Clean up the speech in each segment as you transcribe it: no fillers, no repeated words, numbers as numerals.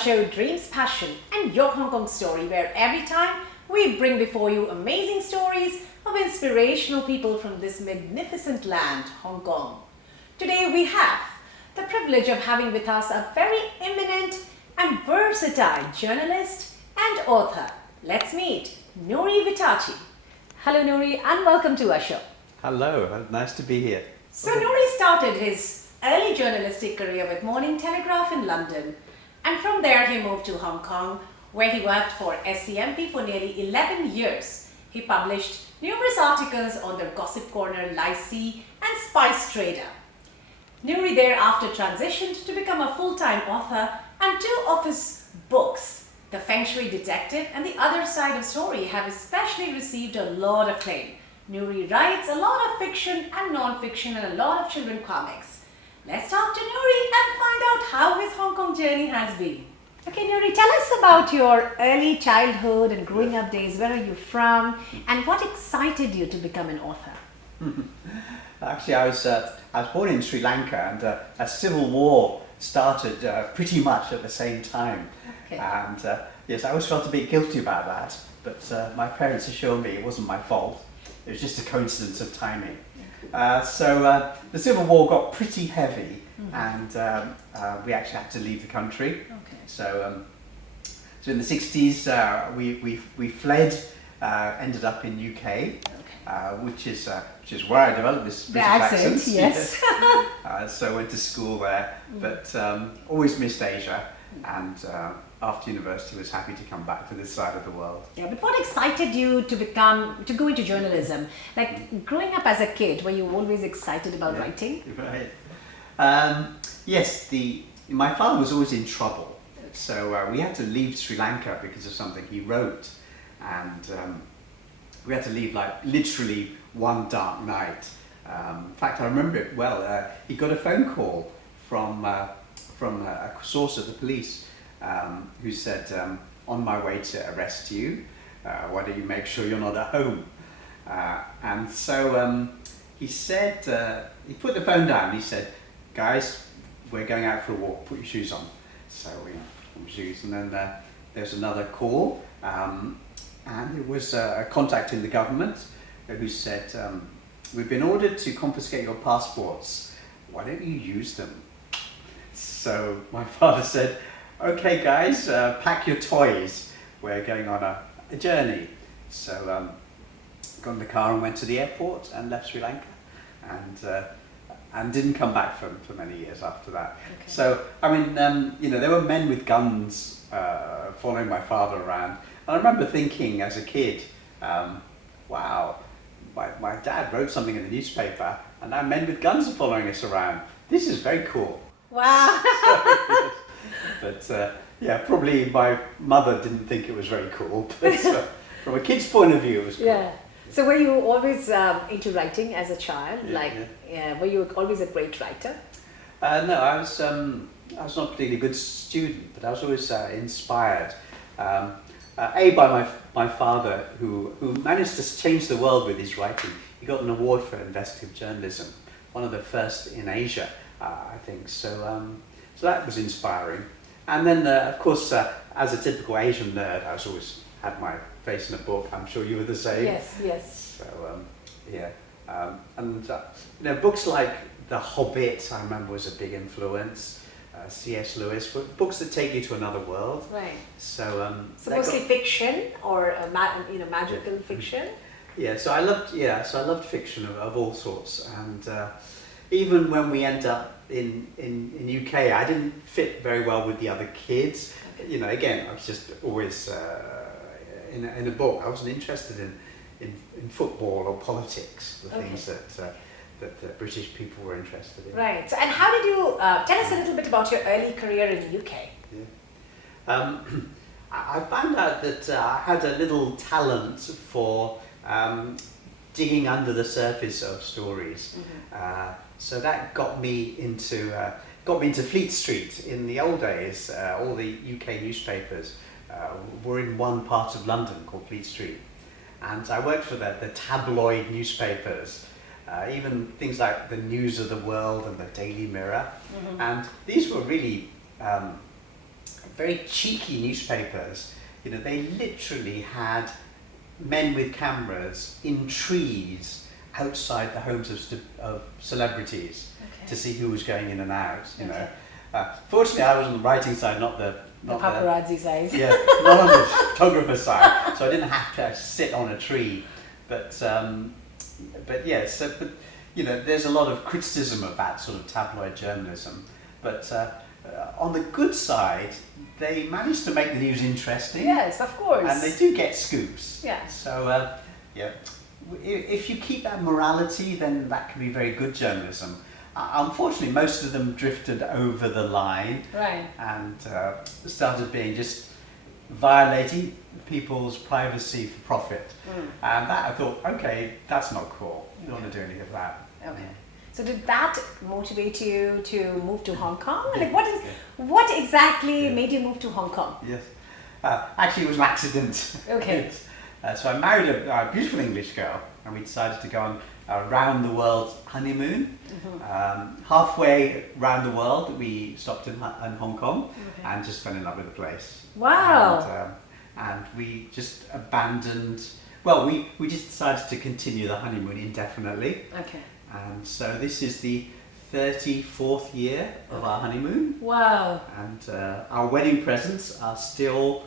show Dreams, Passion and Your Hong Kong Story, where every time we bring before you amazing stories of inspirational people from this magnificent land, Hong Kong. Today we have the privilege of having with us a very eminent and versatile journalist and author. Let's meet Nouri Vittachi. Hello Nouri, and welcome to our show. Hello, nice to be here. So Nouri started his early journalistic career with Morning Telegraph in London, and from there he moved to Hong Kong, where he worked for SCMP for nearly 11 years. He published numerous articles on the Gossip Corner, 𝐼C and Spice Trader. Nouri thereafter transitioned to become a full-time author, and two of his books, The Feng Shui Detective and The Other Side of Story, have especially received a lot of acclaim. Nouri writes a lot of fiction and non-fiction and a lot of children's comics. Let's talk to Nouri and find out how his Hong Kong journey has been. Okay, Nouri, tell us about your early childhood and growing up days. Where are you from, and what excited you to become an author? Actually, I was born in Sri Lanka, and a civil war started pretty much at the same time. Okay. And yes, I always felt a bit guilty about that, but my parents assured me it wasn't my fault. It was just a coincidence of timing. So the Civil War got pretty heavy, and we actually had to leave the country. Okay. So in the 60s, we fled, ended up in UK, which is where I developed this British accent. Yes. So I went to school there, but always missed Asia, and after university was happy to come back to this side of the world. Yeah, but what excited you to go into journalism? Like growing up as a kid, were you always excited about writing? Right. Yes, my father was always in trouble, so we had to leave Sri Lanka because of something he wrote, and we had to leave like literally one dark night. In fact, I remember it well. He got a phone call from a source at the police who said, "On my way to arrest you. Why don't you make sure you're not at home?" And so he said, he put the phone down. He said, "Guys, we're going out for a walk. Put your shoes on." So we put my shoes, and then there's another call, and it was a contact in the government who said, "We've been ordered to confiscate your passports. Why don't you use them?" So my father said, "Okay guys, pack your toys. We're going on a journey." So got in the car and went to the airport and left Sri Lanka, and didn't come back for many years after that. Okay. So I mean, there were men with guns following my father around, and I remember thinking as a kid, wow, my dad wrote something in the newspaper, and now men with guns are following us around. This is very cool. Wow. But yeah, probably my mother didn't think it was very cool, but from a kid's point of view it was cool. Yeah. So were you always into writing as a child? Were you always a great writer? No, I was not particularly a good student, but I was always inspired. By my father, who managed to change the world with his writing. He got an award for investigative journalism, one of the first in Asia, I think. So that was inspiring. And then, of course, as a typical Asian nerd, I was always had my face in a book. I'm sure you were the same. Yes. So and books like The Hobbit, I remember, was a big influence. C.S. Lewis, books that take you to another world. Right. So mostly fiction or magical fiction. Yeah. So I loved fiction of all sorts, and even when we end up in UK, I didn't fit very well with the other kids. Okay. Again, I was just always in a book. I wasn't interested in football or politics, the things that the British people were interested in. Right. So, and how did you tell us a little bit about your early career in the UK? Yeah. I found out that I had a little talent for digging under the surface of stories. So that got me into Fleet Street. In the old days, all the UK newspapers were in one part of London called Fleet Street, and I worked for the tabloid newspapers. Even things like the News of the World and the Daily Mirror, and these were really very cheeky newspapers. You know, they literally had men with cameras in trees outside the homes of celebrities to see who was going in and out. You know, fortunately, I was on the writing side, not the paparazzi side. Yeah, not on the photographer side, so I didn't have to sit on a tree. But yes, but you know, there's a lot of criticism of that sort of tabloid journalism. But on the good side, they managed to make the news interesting. Yes, of course. And they do get scoops. Yeah. So yeah, if you keep that morality, then that can be very good journalism. Unfortunately, most of them drifted over the line, right, and started being just violating people's privacy for profit. And that I thought, okay, that's not cool. You don't want to do any of that. Okay. So did that motivate you to move to Hong Kong? Like, what exactly made you move to Hong Kong? Yes. Actually, it was an accident. Okay. So I married a beautiful English girl, and we decided to go on a round the world honeymoon. Halfway around the world, we stopped in Hong Kong and just fell in love with the place. Wow. And we just abandoned. Well, we just decided to continue the honeymoon indefinitely. Okay. And so this is the 34th year of our honeymoon. Wow. And our wedding presents are still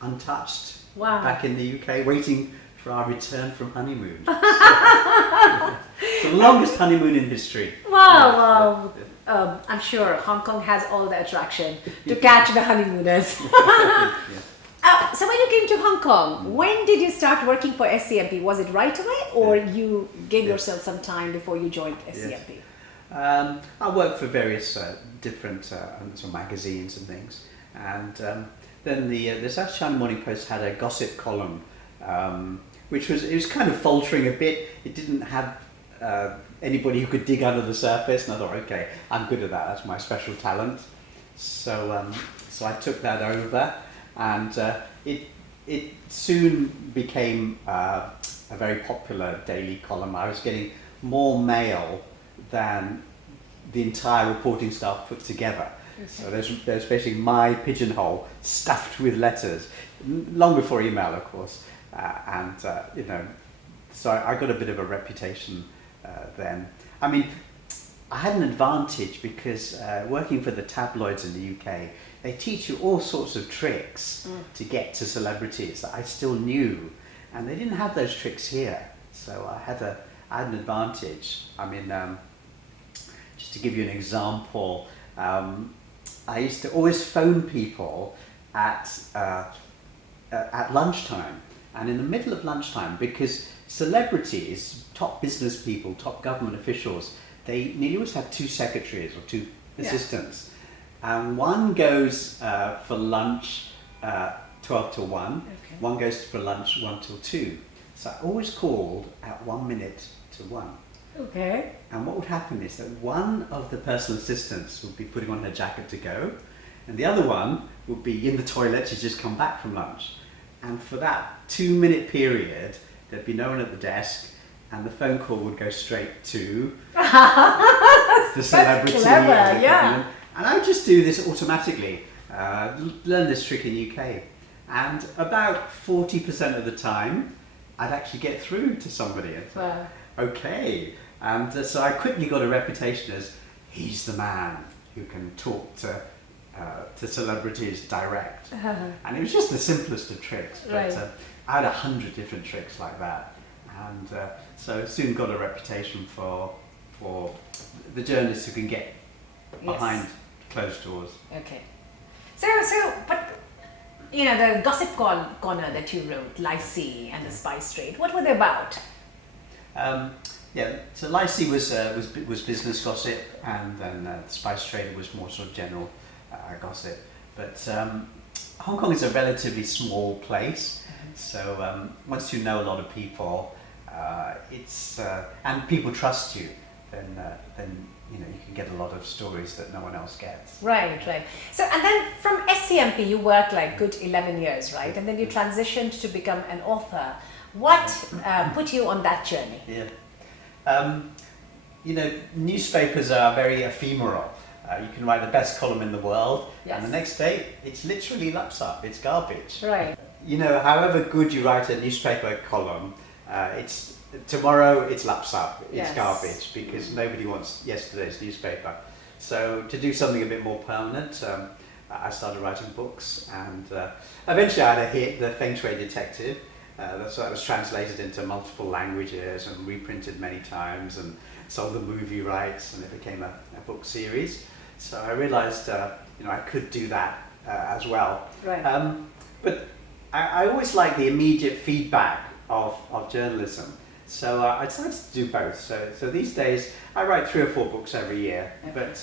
untouched. Wow. Back in the UK, waiting for our return from honeymoon. The longest honeymoon in history. Wow, wow. I'm sure Hong Kong has all the attraction to catch the honeymooners. So when you came to Hong Kong, when did you start working for SCMP? Was it right away, or you gave yourself some time before you joined SCMP? I worked for various different magazines and things, and then the South China Morning Post had a gossip column, which was kind of faltering a bit. It didn't have anybody who could dig under the surface, and I thought, okay, I'm good at that. That's my special talent. So so I took that over, and it soon became a very popular daily column. I was getting more mail than the entire reporting staff put together. Okay. So there's basically my pigeonhole stuffed with letters, long before email, of course, and you know, so I got a bit of a reputation then. I mean, I had an advantage because working for the tabloids in the UK, they teach you all sorts of tricks to get to celebrities that I still knew, and they didn't have those tricks here. So I had an advantage. I mean, just to give you an example, I used to always phone people at lunchtime, and in the middle of lunchtime, because celebrities, top business people, top government officials, they nearly always have two secretaries or two assistants. And one goes for lunch 12 till 1, one goes for lunch 1 till 2. So I always called at 1 minute to 1. Okay. And what would happen is that one of the personal assistants would be putting on her jacket to go, and the other one would be in the toilet. She's just come back from lunch. And for that 2-minute period, there'd be no one at the desk, and the phone call would go straight to the celebrity. That's clever, yeah. And I would just do this automatically. Learn this trick in UK. And about 40% of the time, I'd actually get through to somebody. Wow. Okay. And so I quickly got a reputation as he's the man who can talk to celebrities direct. And it was just the simplest of tricks. But Right. I had 100 different tricks like that. And so soon got a reputation for the journalists who can get behind closed doors. Okay. So, but you know, the gossip corner that you wrote, 𝐿𝐼𝐶 and the Spice Trade, what were they about? Yeah, so 𝐿𝐼𝐶 was business gossip, and then the Spice Trade was more sort of general gossip. But Hong Kong is a relatively small place, so once you know a lot of people, and people trust you, then you know you can get a lot of stories that no one else gets. Right, right. So, and then from SCMP, you worked like good 11 years, right? And then you transitioned to become an author. What put you on that journey? Yeah. You know, newspapers are very ephemeral. You can write the best column in the world, Yes. and the next day it's literally lapsap, it's garbage. Right. You know, however good you write a newspaper column, tomorrow it's lapsap, it's Yes. garbage, because nobody wants yesterday's newspaper. So to do something a bit more permanent, I started writing books, and eventually I had a hit, The Feng Shui Detective. That was translated into multiple languages and reprinted many times, and sold the movie rights, and it became a book series. So I realised, you know, I could do that as well. Right. But I always like the immediate feedback of journalism. So I decided to do both. So these days I write 3 or 4 books every year, but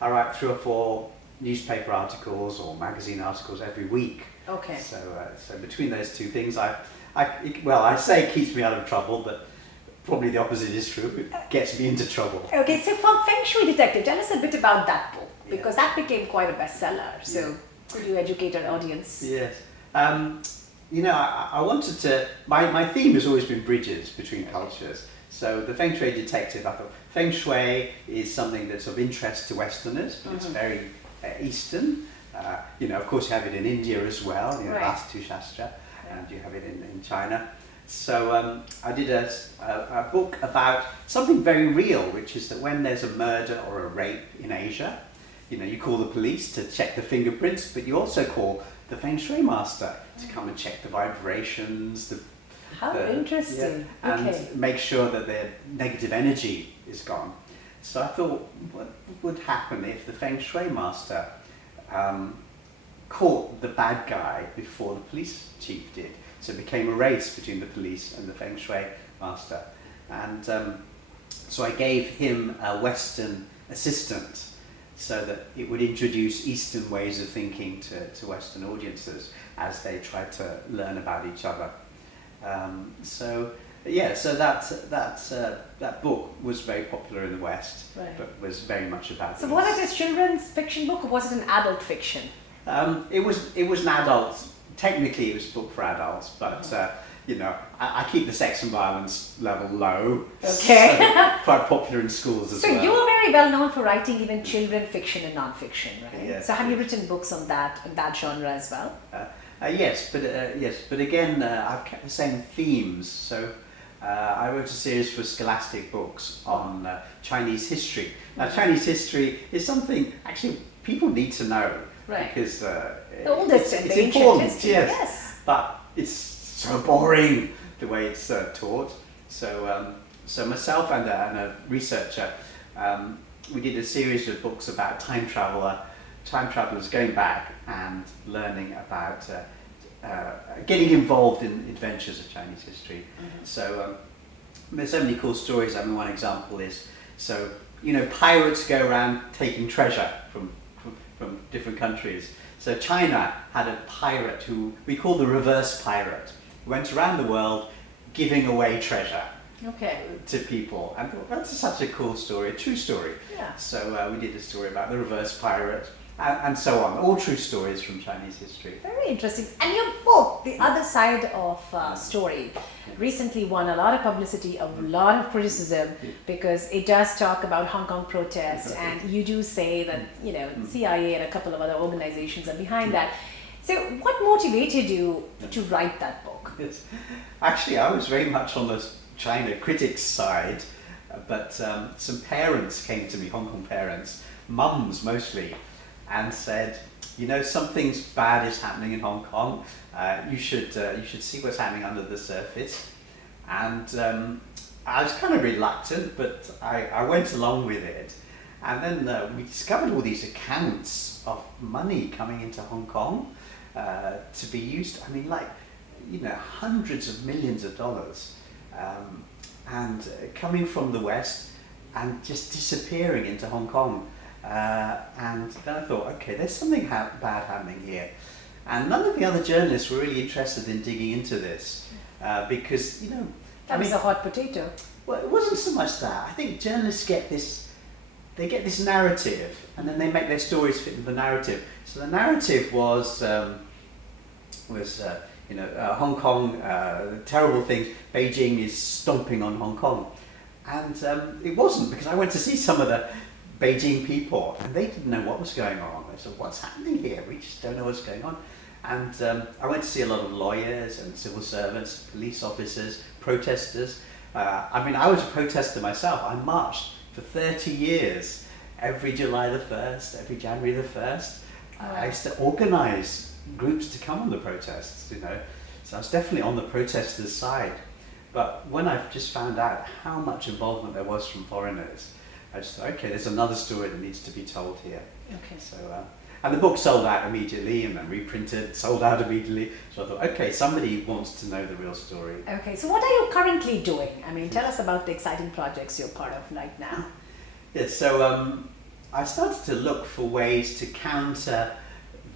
I write 3 or 4 newspaper articles or magazine articles every week. Okay. So between those two things, I say it keeps me out of trouble, but probably the opposite is true. It gets me into trouble. Okay, so from Feng Shui Detective, tell us a bit about that book, because that became quite a bestseller. So could you educate our audience? Yes. You know, I wanted to, my theme has always been bridges between cultures. So the Feng Shui Detective, I thought Feng Shui is something that's of interest to Westerners, but it's very Eastern. You know, of course you have it in India as well, you know, Right. Vastu Shastra, and you have it in China. So I did a book about something very real, which is that when there's a murder or a rape in Asia, you know, you call the police to check the fingerprints, but you also call the Feng Shui master to come and check the vibrations, How interesting. and Okay. make sure that the negative energy is gone. So I thought, what would happen if the Feng Shui master caught the bad guy before the police chief did? So it became a race between the police and the Feng Shui master. And so I gave him a Western assistant so that it would introduce Eastern ways of thinking to Western audiences as they tried to learn about each other. So that book was very popular in the West, Right. but was very much about So the was East. it a children's fiction book, or was it an adult fiction? It was an adult. Technically, it was a book for adults, but you know, I keep the sex and violence level low. Okay. So quite popular in schools as So well. you were very well known for writing even children fiction and non-fiction, right? Yes, So have you yes. written books on that genre as well? Yes, but again, I've kept the same themes. So I wrote a series for Scholastic books on Chinese history. Now, Chinese history is something actually people need to know, Right. because The oldest and it's the ancient important, history, yes, yes. but it's so boring the way it's taught. So myself and a researcher, we did a series of books about time travelers going back and learning about getting involved in adventures of Chinese history. So there's so many cool stories. I mean, one example is, so you know, pirates go around taking treasure from different countries. So China had a pirate who we call the reverse pirate, who went around the world giving away treasure Okay. to people. And I thought, that's such a cool story, a true story. Yeah. So we did a story about the reverse pirate, and so on. All true stories from Chinese history. Very interesting. And your book, The Other Side of Story, recently won a lot of publicity, a lot of criticism, because it does talk about Hong Kong protests, and you do say that, you know, CIA and a couple of other organizations are behind that. So what motivated you to write that book? Yes. Actually, I was very much on the China critics side, but some parents came to me, Hong Kong parents, mums mostly, and said, you know, something's bad is happening in Hong Kong. You should see what's happening under the surface. And I was kind of reluctant, but I went along with it. And then we discovered all these accounts of money coming into Hong Kong to be used. I mean, like, you know, hundreds of millions of dollars, and coming from the West and just disappearing into Hong Kong. And then I thought, okay, there's something bad happening here. And none of the other journalists were really interested in digging into this, because, you know, That was a hot potato. well, it wasn't so much that. I think journalists get this narrative, and then they make their stories fit with the narrative. So the narrative was you know, Hong Kong, terrible things. Beijing is stomping on Hong Kong, and it wasn't, because I went to see some of the Beijing people, and they didn't know what was going on. They said, what's happening here? We just don't know what's going on. And I went to see a lot of lawyers and civil servants, police officers, protesters. I mean, I was a protester myself. I marched for 30 years, every July the 1st, every January the 1st. I used to organize groups to come on the protests, you know. So I was definitely on the protesters' side. But when I just found out how much involvement there was from foreigners, I just thought, okay, there's another story that needs to be told here. Okay. So, and the book sold out immediately and then reprinted, sold out immediately. So I thought, okay, somebody wants to know the real story. Okay, so what are you currently doing? I mean, tell us about the exciting projects you're part of right now. Yes, so I started to look for ways to counter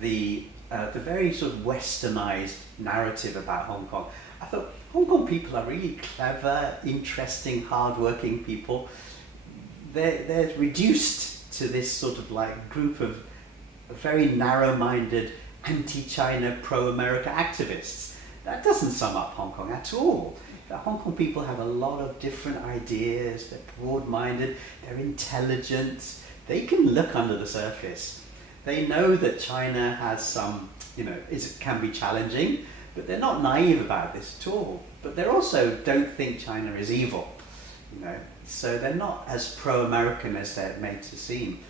the very sort of westernized narrative about Hong Kong. I thought Hong Kong people are really clever, interesting, hardworking people. They're reduced to this sort of like group of very narrow-minded, anti-China, pro-America activists. That doesn't sum up Hong Kong at all. The Hong Kong people have a lot of different ideas, they're broad-minded, they're intelligent, they can look under the surface. They know that China has some, you know, it can be challenging, but they're not naive about this at all. But they also don't think China is evil, you know, so they're not as pro-American as they're made to seem.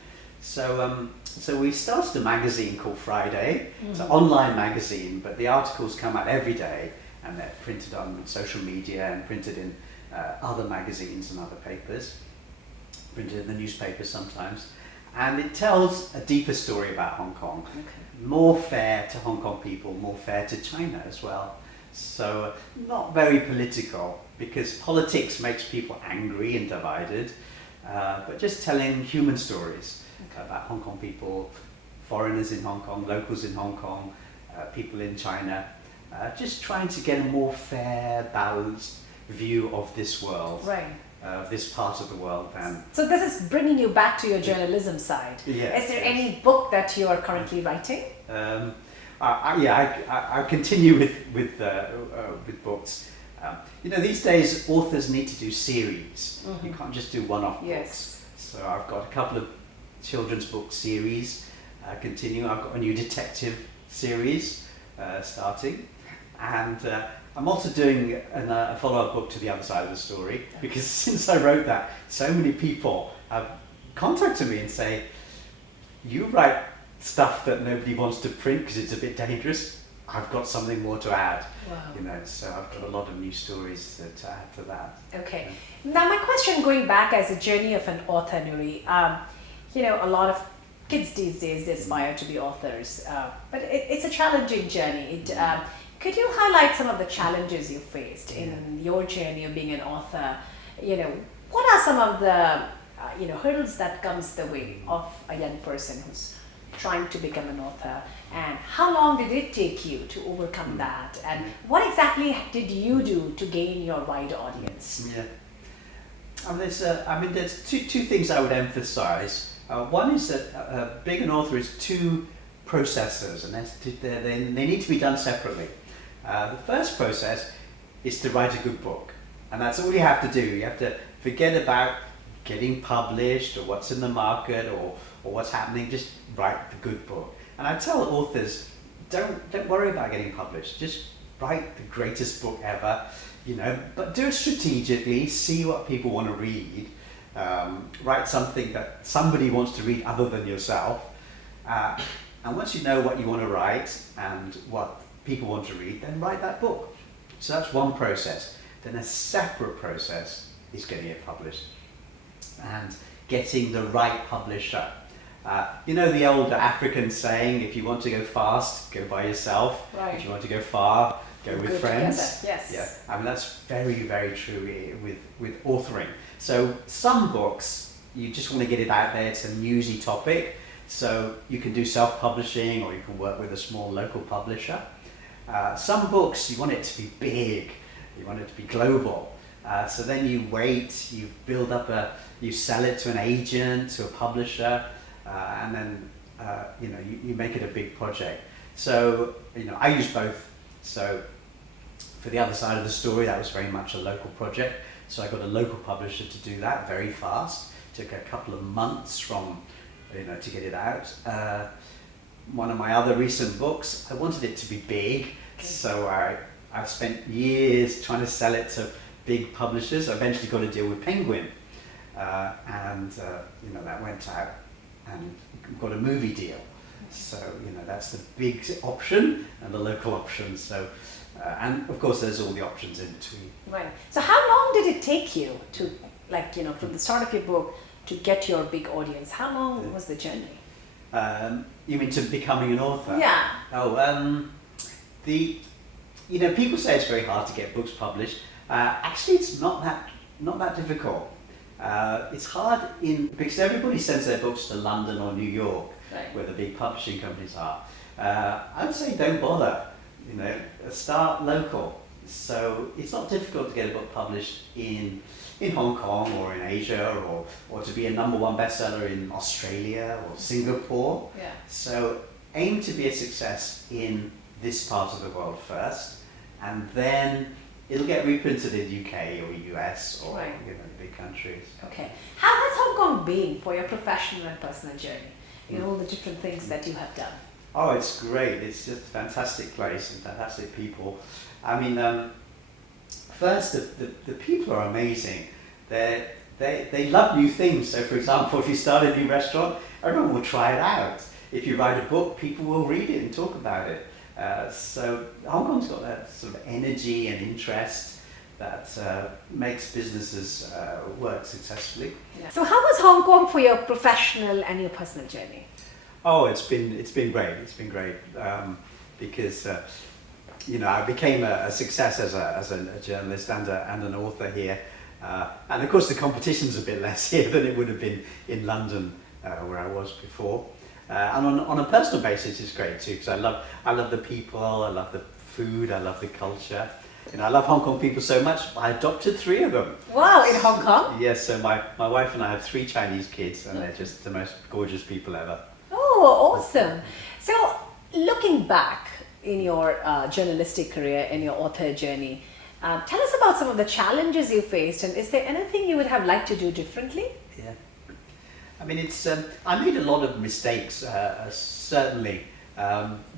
So, so we started a magazine called Friday. It's an online magazine, but the articles come out every day, and they're printed on social media and printed in other magazines and other papers, printed in the newspapers sometimes. And it tells a deeper story about Hong Kong, more fair to Hong Kong people, more fair to China as well. So not very political, because politics makes people angry and divided, but just telling human stories about Hong Kong people, foreigners in Hong Kong, locals in Hong Kong, people in China, just trying to get a more fair, balanced view of this world. Right. This part of the world. So this is bringing you back to your journalism side. Yes, is there any book that you are currently writing? I continue with books. You know, these days authors need to do series. You can't just do one-off books. So I've got a couple of children's book series continuing. I've got a new detective series starting, and I'm also doing a follow-up book to The Other Side of the Story, because since I wrote that, so many people have contacted me and say, you write stuff that nobody wants to print because it's a bit dangerous. I've got something more to add. Wow. You know, so I've got a lot of new stories to add to that. Okay. Now my question, going back as a journey of an author, Nuri, you know, a lot of kids these days, they aspire to be authors, but it's a challenging journey. Could you highlight some of the challenges you faced in your journey of being an author? You know, what are some of the you know, hurdles that comes the way of a young person who's trying to become an author, and how long did it take you to overcome that, and what exactly did you do to gain your wider audience? Yeah, I mean, there's two things I would emphasize. One is that being an author is two processes, and they need to be done separately. The first process is to write a good book, and that's all you have to do. You have to forget about getting published or what's in the market or what's happening. Just write the good book. And I tell authors, don't worry about getting published. Just write the greatest book ever, you know, but do it strategically. See what people want to read. Write something that somebody wants to read other than yourself. And once you know what you want to write and what people want to read, then write that book. So that's one process. Then a separate process is getting it published and getting the right publisher. You know the old African saying, if you want to go fast, go by yourself. Right. If you want to go far, go with friends. Together. Yes. Yeah, I mean that's very, very true with authoring. So some books, you just want to get it out there, it's a newsy topic, so you can do self-publishing or you can work with a small local publisher. Some books, you want it to be big, you want it to be global. So then you wait, you build up you sell it to an agent, to a publisher, and then you know, you make it a big project. So, you know, I use both. So for The Other Side of the Story, that was very much a local project. So I got a local publisher to do that very fast, took a couple of months to get it out. One of my other recent books, I wanted it to be big, so I spent years trying to sell it to big publishers. I eventually got a deal with Penguin, and that went out and got a movie deal. So that's the big option and the local option. So and of course there's all the options in between. Right. So how long did it take you to, from the start of your book to get your big audience? How long was the journey? You mean to becoming an author? Yeah. Oh, people say it's very hard to get books published. Actually, it's not that difficult. It's hard because everybody sends their books to London or New York, right, where the big publishing companies are. I would say don't bother. Start local. So it's not difficult to get a book published in Hong Kong or in Asia or to be a #1 bestseller in Australia or Singapore. Yeah. So aim to be a success in this part of the world first, and then it'll get reprinted in UK or US or right, big countries. Okay. How has Hong Kong been for your professional and personal journey? All the different things that you have done. Oh, it's great. It's just a fantastic place and fantastic people. I mean, first, the people are amazing. They love new things. So, for example, if you start a new restaurant, everyone will try it out. If you write a book, people will read it and talk about it. So Hong Kong's got that sort of energy and interest that makes businesses work successfully. Yeah. So how was Hong Kong for your professional and your personal journey? Oh, it's been great. It's been great because I became a success as a journalist and an author here, and of course the competition's a bit less here than it would have been in London where I was before. And on a personal basis, it's great too because I love the people, I love the food, I love the culture. I love Hong Kong people so much. I adopted 3 of them. Wow, in Hong Kong? Yes, so my wife and I have 3 Chinese kids, and they're just the most gorgeous people ever. Oh, awesome. So, looking back in your journalistic career and your author journey, tell us about some of the challenges you faced, and is there anything you would have liked to do differently? Yeah. I mean, I made a lot of mistakes, certainly,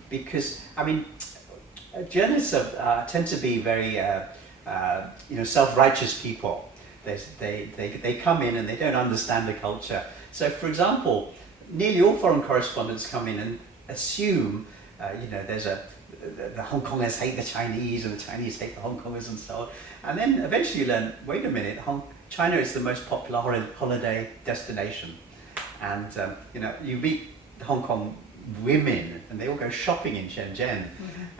because, journalists tend to be very, self-righteous people. They come in and they don't understand the culture. So, for example, nearly all foreign correspondents come in and assume, there's the Hong Kongers hate the Chinese and the Chinese hate the Hong Kongers and so on. And then eventually you learn, wait a minute, China is the most popular holiday destination. And, you meet Hong Kong women and they all go shopping in Shenzhen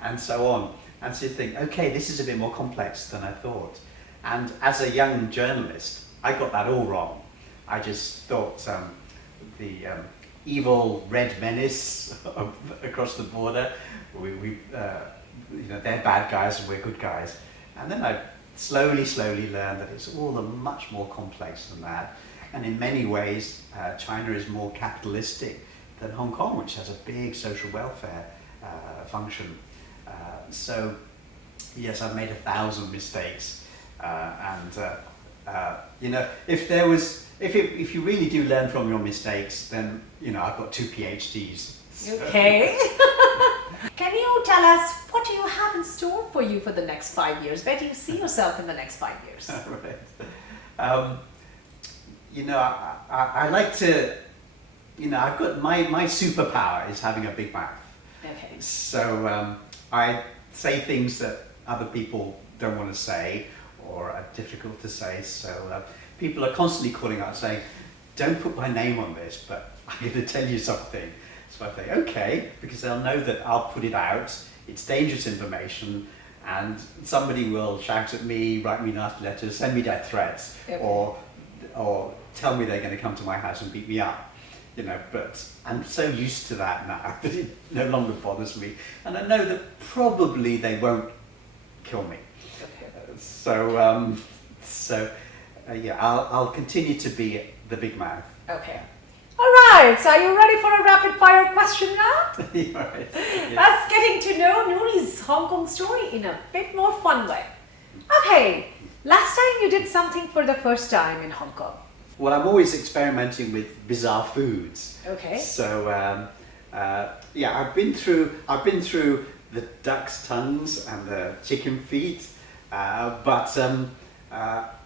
and so on. And so you think, okay, this is a bit more complex than I thought. And as a young journalist, I got that all wrong. I just thought the evil red menace across the border, they're bad guys and we're good guys. And then I slowly learned that it's all much more complex than that. And in many ways, China is more capitalistic than Hong Kong, which has a big social welfare function. So, yes, I've made 1,000 mistakes. If you really do learn from your mistakes, then, I've got 2 PhDs. So. Okay. Can you tell us, what do you have in store for you for the next 5 years? Where do you see yourself in the next 5 years? Right. I like to, I've got my superpower is having a big mouth. Okay. So I say things that other people don't want to say or are difficult to say. So people are constantly calling out saying, don't put my name on this, but I'm going to tell you something. So I think, okay, because they'll know that I'll put it out. It's dangerous information. And somebody will shout at me, write me nasty letters, send me death threats, okay, or tell me they're going to come to my house and beat me up. But I'm so used to that now that it no longer bothers me. And I know that probably they won't kill me. Okay. I'll continue to be the big mouth. Okay. All right, so are you ready for a rapid fire question round? Right. Yeah. That's getting to know Nouri's Hong Kong story in a bit more fun way. Okay, last time you did something for the first time in Hong Kong. well, I'm always experimenting with bizarre foods. Okay. So yeah, I've been through the duck's tongues and the chicken feet, but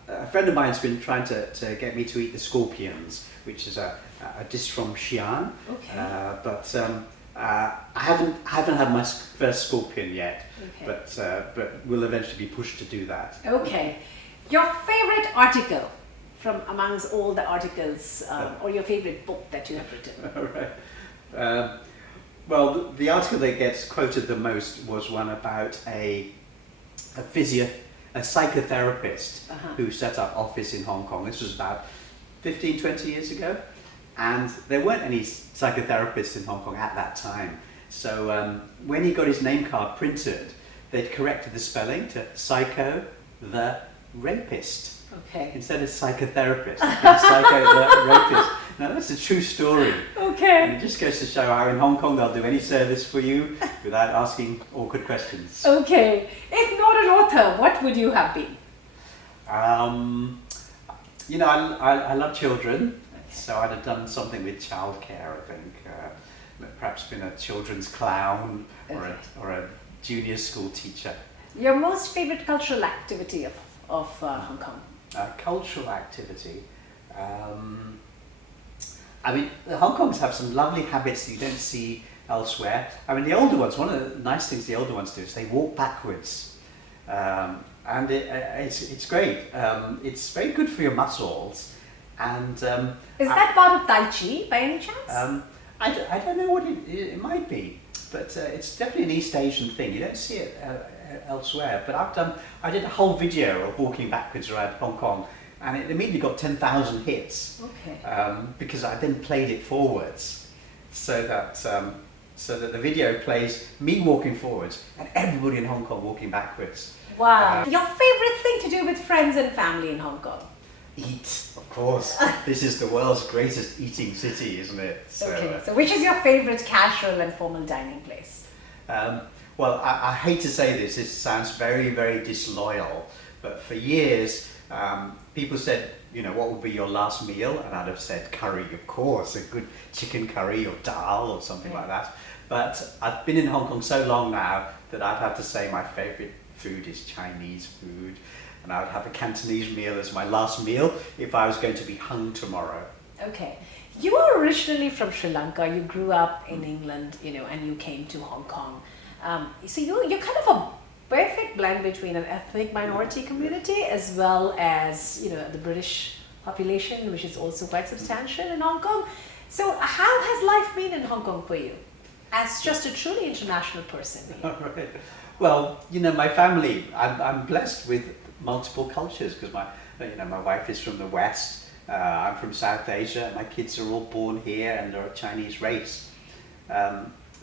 a friend of mine's been trying to get me to eat the scorpions, which is a dish from Xi'an. Okay. But I haven't had my first scorpion yet. Okay. But will eventually be pushed to do that. Okay. Your favorite article from amongst all the articles, or your favorite book that you have written? All right. Well, the article that gets quoted the most was one about a psychotherapist who set up office in Hong Kong. This was about 15, 20 years ago. And there weren't any psychotherapists in Hong Kong at that time. So when he got his name card printed, they'd corrected the spelling to psycho the rapist. Okay. Instead of psychotherapist, psycho the rapist. Now that's a true story. Okay. And it just goes to show how in Hong Kong they'll do any service for you without asking awkward questions. Okay. If not an author, what would you have been? You know, I love children, so I'd have done something with childcare, I think. Perhaps been a children's clown or a junior school teacher. Your most favorite cultural activity of Hong Kong? Cultural activity. I mean, the Hong Kongs have some lovely habits that you don't see elsewhere. I mean, the older ones, one of the nice things the older ones do is they walk backwards. And it's great. It's very good for your muscles. And is that part of Tai Chi by any chance? I don't know what it might be, but it's definitely an East Asian thing. You don't see it elsewhere. But I did a whole video of walking backwards around Hong Kong, and it immediately got 10,000 hits. Okay. Because I then played it forwards, so that the video plays me walking forwards and everybody in Hong Kong walking backwards. Wow. Your favorite thing to do with friends and family in Hong Kong? Eat, of course. This is the world's greatest eating city, isn't it? So, okay. So which is your favorite casual and formal dining place? Well, I hate to say this. It sounds very, very disloyal. But for years, people said, you know, what would be your last meal? And I'd have said curry, of course, a good chicken curry or dal or something like that. But I've been in Hong Kong so long now that I'd have to say my favorite food is Chinese food. And I would have a Cantonese meal as my last meal if I was going to be hung tomorrow. Okay. You are originally from Sri Lanka. You grew up in England, you know, and you came to Hong Kong. So you're kind of a perfect blend between an ethnic minority community as well as, you know, the British population, which is also quite substantial in Hong Kong. So how has life been in Hong Kong for you as just a truly international person? Right. Well, you know, my family, I'm blessed with multiple cultures because my wife is from the West, I'm from South Asia, my kids are all born here and are of Chinese race.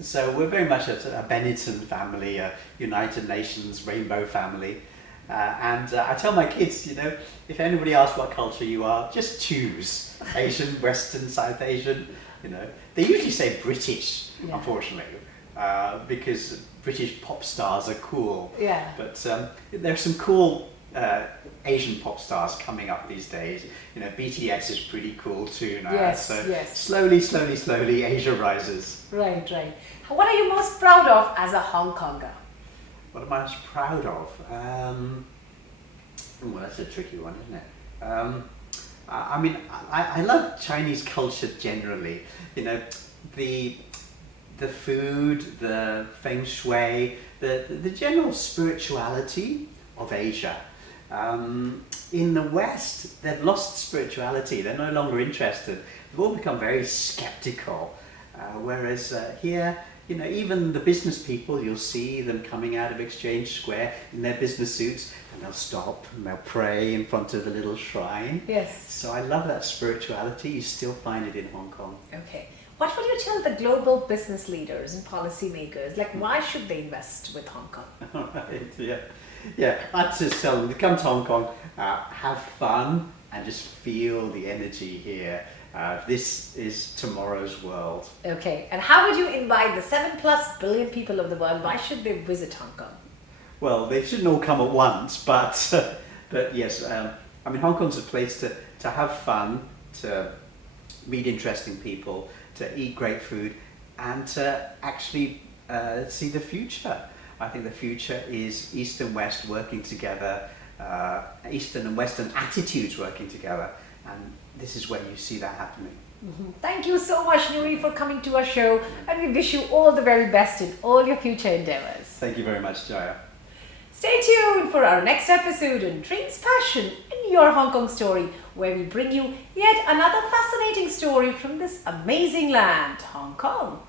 So we're very much a Benetton family, a United Nations rainbow family. And I tell my kids, you know, if anybody asks what culture you are, just choose Asian, Western, South Asian, you know. They usually say British, unfortunately, because British pop stars are cool. Yeah. But there's some cool Asian pop stars coming up these days. You know, BTS is pretty cool too now. Yes, so yes. Slowly, Asia rises. Right, right. What are you most proud of as a Hong Konger? What am I most proud of? Well, that's a tricky one, isn't it? I mean, I love Chinese culture generally. You know, the food, the feng shui, the general spirituality of Asia. In the West, they've lost spirituality. They're no longer interested. They've all become very skeptical. Whereas here, you know, even the business people, you'll see them coming out of Exchange Square in their business suits, and they'll stop and they'll pray in front of the little shrine. Yes. So I love that spirituality. You still find it in Hong Kong. Okay. What would you tell the global business leaders and policymakers? Like, why should they invest with Hong Kong? Right, yeah. I'd just tell them to come to Hong Kong, have fun, and just feel the energy here. This is tomorrow's world. Okay, and how would you invite the 7+ billion people of the world? Why should they visit Hong Kong? Well, they shouldn't all come at once, but yes, I mean, Hong Kong's a place to have fun, to meet interesting people, to eat great food, and to actually see the future. I think the future is East and West working together, Eastern and Western attitudes working together, and this is where you see that happening. Thank you so much, Nuri, for coming to our show, and we wish you all the very best in all your future endeavors. Thank you very much, Jaya. Stay tuned for our next episode on Dreams Passion in Your Hong Kong Story, where we bring you yet another fascinating story from this amazing land, Hong Kong.